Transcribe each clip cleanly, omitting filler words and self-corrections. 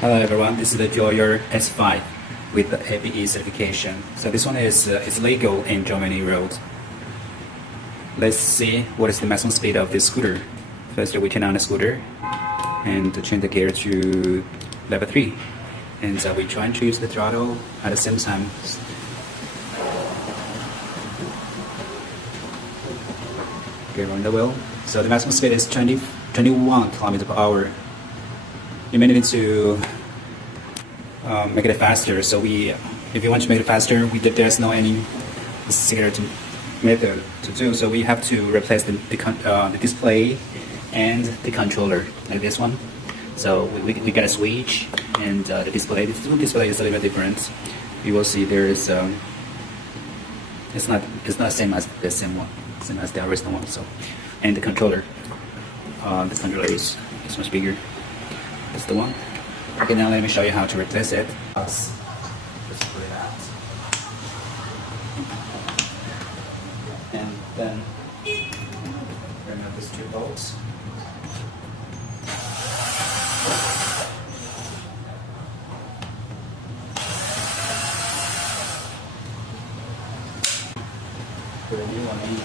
Hello everyone, this is the JoyorS5 with the ABE certification. So this one is legal in Germany road. Let's see what is the maximum speed of this scooter. First we turn on the scooter and change the gear to level 3. And we try to use the throttle at the same time. Gear on the wheel. So the maximum speed is 21 km per hour. You may need to make it faster. So if you want to make it faster, there's no any secret method to do. So we have to replace the display and the controller, like this one. So we get a switch and the display. The display is a little bit different. You will see there is it's not same as the same as the original one. So and the controller is much bigger. That's the one. Okay, now let me show you how to replace it. Just put it out. And then remove these 2 bolts. Put a new one in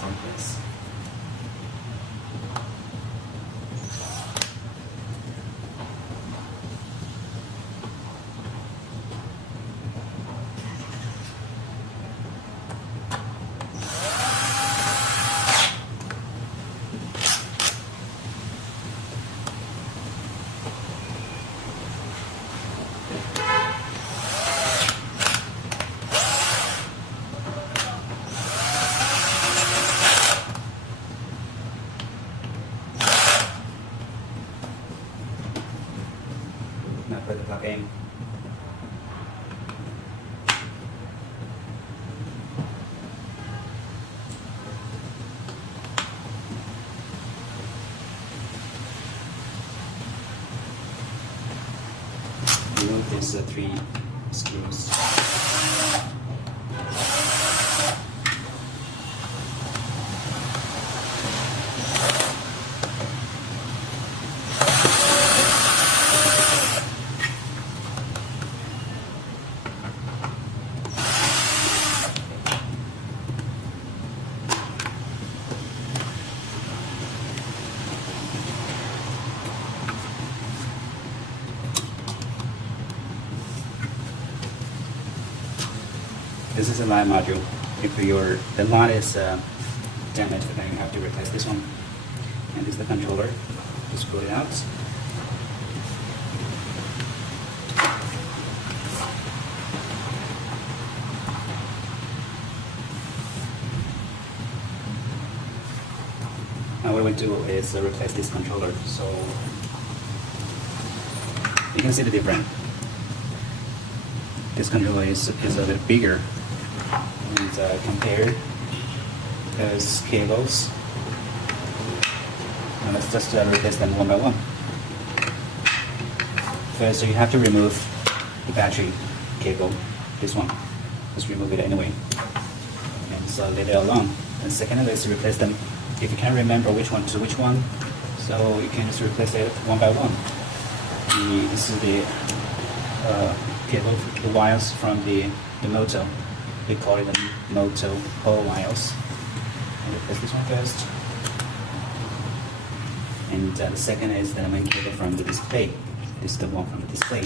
someplace. Now put the plug in. Remove these 3 screws. This is a line module. If the line is damaged, then you have to replace this one. And this is the controller. Just pull it out. Now what we do is replace this controller. So you can see the difference. This controller is a bit bigger. And compare those cables. Now let's just replace them one by one. First, so you have to remove the battery cable. This one, just remove it anyway, and so leave it alone. And secondly, let's replace them. If you can't remember which one to which one, so you can just replace it one by one. This is the cable, the wires from the motor. We call it the motor pole wires. And replace this one first. And the second is the main cable from the display. This is the one from the display.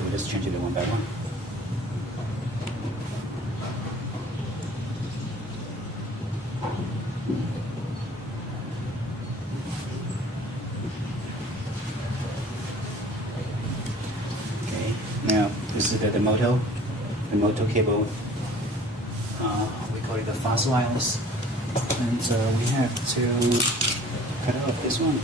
We'll just change it one by one. Now, this is the motor cable. We call it the fast wires, and we have to cut off this one.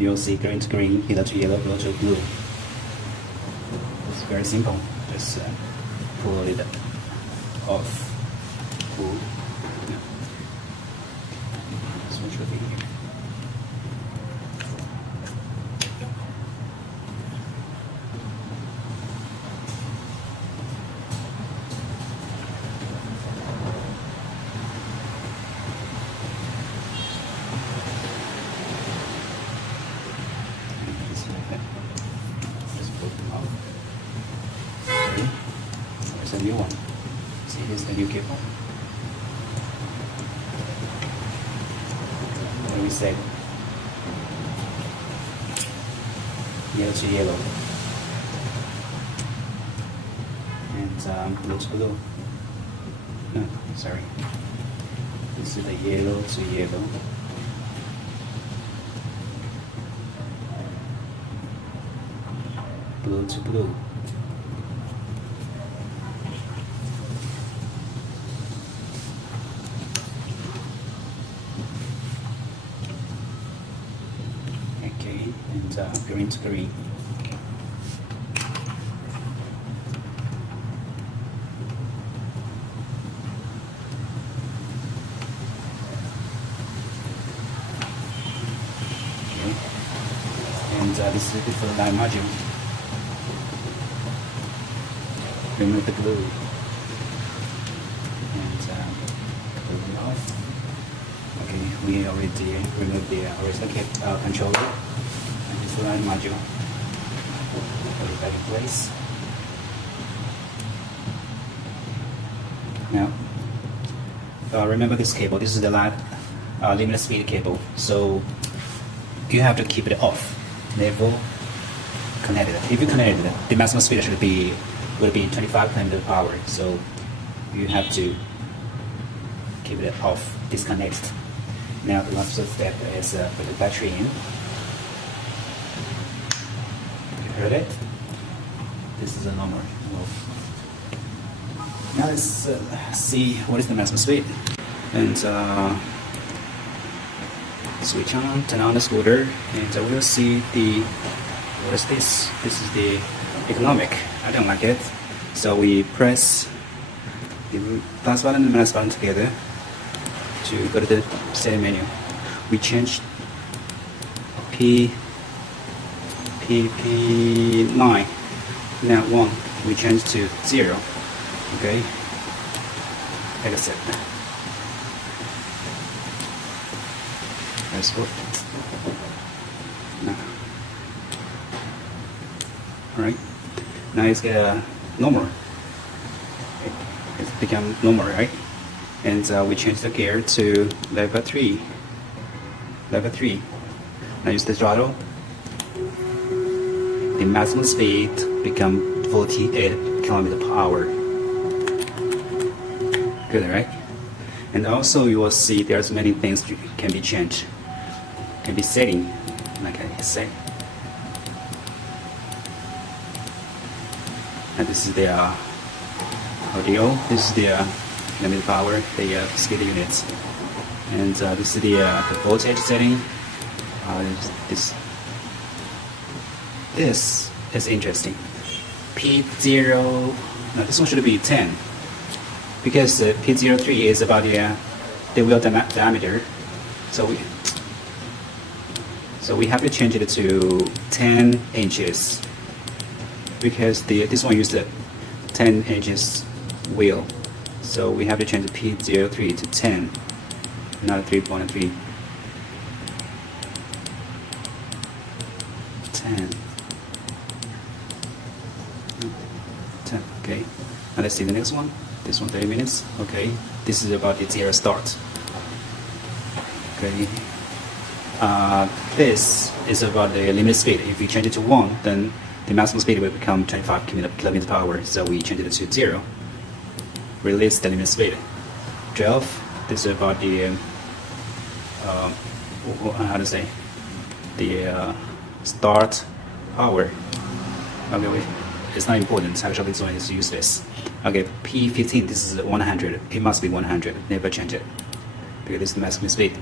you'll see green to green, yellow to yellow, blue to blue. It's very simple. Just pull it off. Pull. No. This one should be here. There's a new one. See, here's the new cable. Let me say yellow to yellow and blue to blue. No, sorry. This is the yellow to yellow. Blue to blue. Okay, and green to green. Okay, and this is good for the line module. Remove the glue and glue it off. Okay, we already removed the original controller and this line module. Put it back in place. Now, remember this cable. This is the limit speed cable. So you have to keep it off. Never connect it. If you connect it, the maximum speed will be 25 km/h. So you have to keep it off, disconnect. Now the last step is put the battery in. You heard it? This is a normal. Now let's see what is the maximum speed. And switch on, turn on the scooter, and we'll see the, what is this? This is the economic. I don't like it. So we press the plus button and minus button together to go to the setting menu. We change P9. Now 1. We change to 0. Okay. Accept. That's good. Now. Alright. Now it's normal. It's become normal, right? And we change the gear to level 3. Level 3. Now use the throttle. The maximum speed become 48 km/h. Good, right? And also you will see there's many things can be changed, can be setting, like I said. And this is the audio. This is the limit power, the speed units, and this is the voltage setting. This is interesting. P0. Now this one should be 10, because P03 is about the wheel diameter. So we have to change it to 10 inches. Because this one used a 10 inches wheel, so we have to change the P03 to 10, not 3.3. 10. Okay. Now let's see the next one. This one 30 minutes. Okay. This is about the 0 start. Okay. This is about the limit speed. If you change it to 1, then the maximum speed will become 25 km/h, so we change it to 0. Release the limit speed. 12. This is about the how to say, the start power. Okay, wait. It's not important. Actually, this one is useless. Okay, P15. This is 100. It must be 100. Never change it because this is the maximum speed.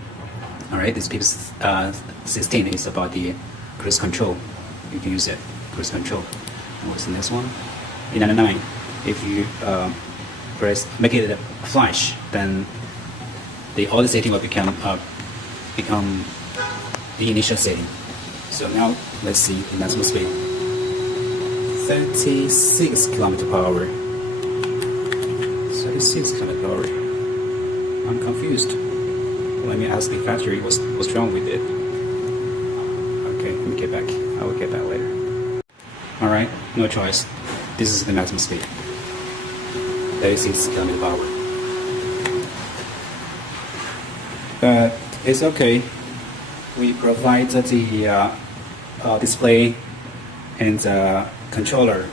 Alright, this PIP 16 is about the cruise control. You can use it, cruise control. And what's the next one? P99. If you make it a flash, then all the setting will become the initial setting. So now let's see the maximum speed. 36 km/h. 36 km/h. I'm confused. Let me ask the factory what's wrong with it. Okay, let me get back. I will get back later. Alright, no choice. This is the maximum speed. 36 km/h. But it's okay. We provide the display and the controller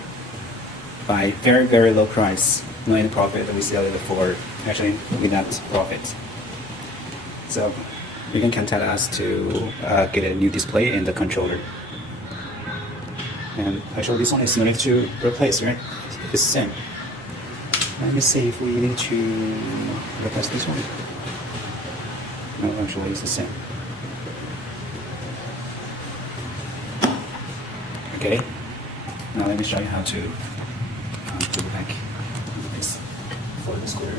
by very low price. No any profit. We sell it for actually without profit. So you can contact us to get a new display and the controller. And actually this one is no need to replace, right? It's the same. Let me see if we need to replace this one. No, actually it's the same. Okay. Now let me show you how to put it back this for the square.